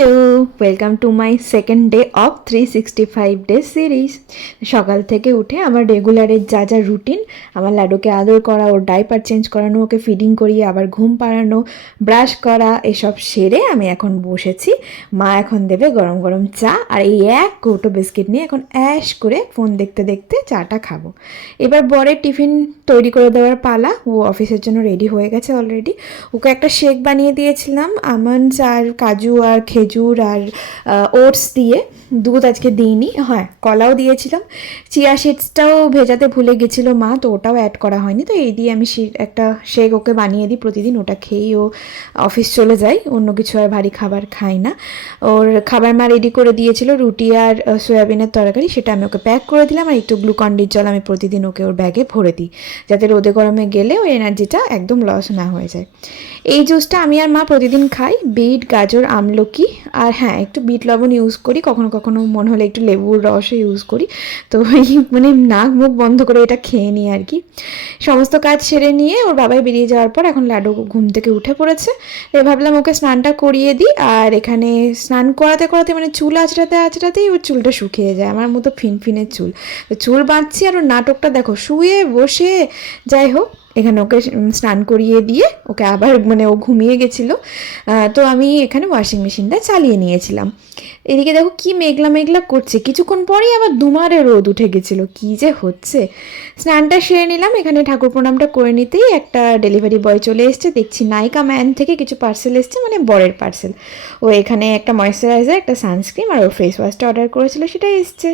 Hello, welcome to my second day of 365 days series. সকাল থেকে উঠে আমার রেগুলারের যা যা রুটিন, আমার লাডুকে আদর করা, ওর ডাইপার চেঞ্জ করানো, ওকে ফিডিং করিয়ে আবার ঘুম পাড়ানো, ব্রাশ করা, এসব সেরে আমি এখন বসেছি। মা এখন দেবে গরম গরম চা, আর এই এক কৌটো বিস্কিট নিয়ে এখন অ্যাশ করে ফোন দেখতে দেখতে চাটা খাবো। এবার বরের টিফিন তৈরি করে দেওয়ার পালা। ও অফিসের জন্য রেডি হয়ে গেছে অলরেডি। ওকে একটা শেক বানিয়ে দিয়েছিলাম আমন্ডস আর কাজু আর খেজুর আর ওটস দিয়ে। দুধ আজকে দিইনি, হ্যাঁ কলাও দিয়েছিলাম। চিয়া সিডসটাও ভেজাতে ভুলে গেছিলো মা, তো ওটাও অ্যাড করা হয়নি। তো এই দিয়ে আমি একটা শেক ওকে বানিয়ে দিই প্রতিদিন, ওটা খেয়েই ও অফিস চলে যায়, অন্য কিছু আর ভারী খাবার খাই না। ওর খাবার মা রেডি করে দিয়েছিল, রুটি আর সয়াবিনের তরকারি, সেটা আমি ওকে প্যাক করে দিলাম। আর একটু গ্লুকন্ডির জল আমি প্রতিদিন ওকে ওর ব্যাগে ভরে দিই, যাতে রোদে গরমে গেলে ওই এনার্জিটা একদম লস না হয়ে যায়। এই জুসটা আমি আর মা প্রতিদিন খাই, বিট, গাজর, আমলকি, আর হ্যাঁ একটু বিট লবণ ইউজ করি, কখনো কখনো মনে হলে একটু লেবুর রসও ইউজ করি। তো মানে নাক মুখ বন্ধ করে এটা খেয়ে নিই আর কি। সমস্ত কাজ সেরে নিয়ে ওর বাবাই বেরিয়ে যাওয়ার পর এখন লাডু ঘুম থেকে উঠে পড়েছে। ভাবলাম ওকে স্নানটা করিয়ে দিই। আর এখানে স্নান করাতে করাতে মানে চুল আঁচড়াতেই ওর চুলটা শুকিয়ে যায়, আমার মতো ফিনফিনের চুল। তো চুল বাঁধছি আর ওর নাটকটা দেখো, শুয়ে বসে। যাই হোক, এখানে ওকে স্নান করিয়ে দিয়ে ওকে আবার মানে ও ঘুমিয়ে গেছিলো, তো আমি এখানে ওয়াশিং মেশিনটা চালিয়ে নিয়েছিলাম। এদিকে দেখো কি মেঘলা মেঘলা করছে, কিছুক্ষণ পরেই আবার দুমারে রোদ উঠে গেছিলো, কি যে হচ্ছে। স্নানটা সেরে নিলাম, এখানে ঠাকুর প্রণামটা করে নিতেই একটা ডেলিভারি বয় চলে এসছে। দেখছি নাইকা ম্যান থেকে কিছু পার্সেল এসছে, মানে বরের পার্সেল। ও এখানে একটা ময়েশ্চারাইজার, একটা সানস্ক্রিন আর ওর ফেস ওয়াশটা অর্ডার করেছিল, সেটা এসছে।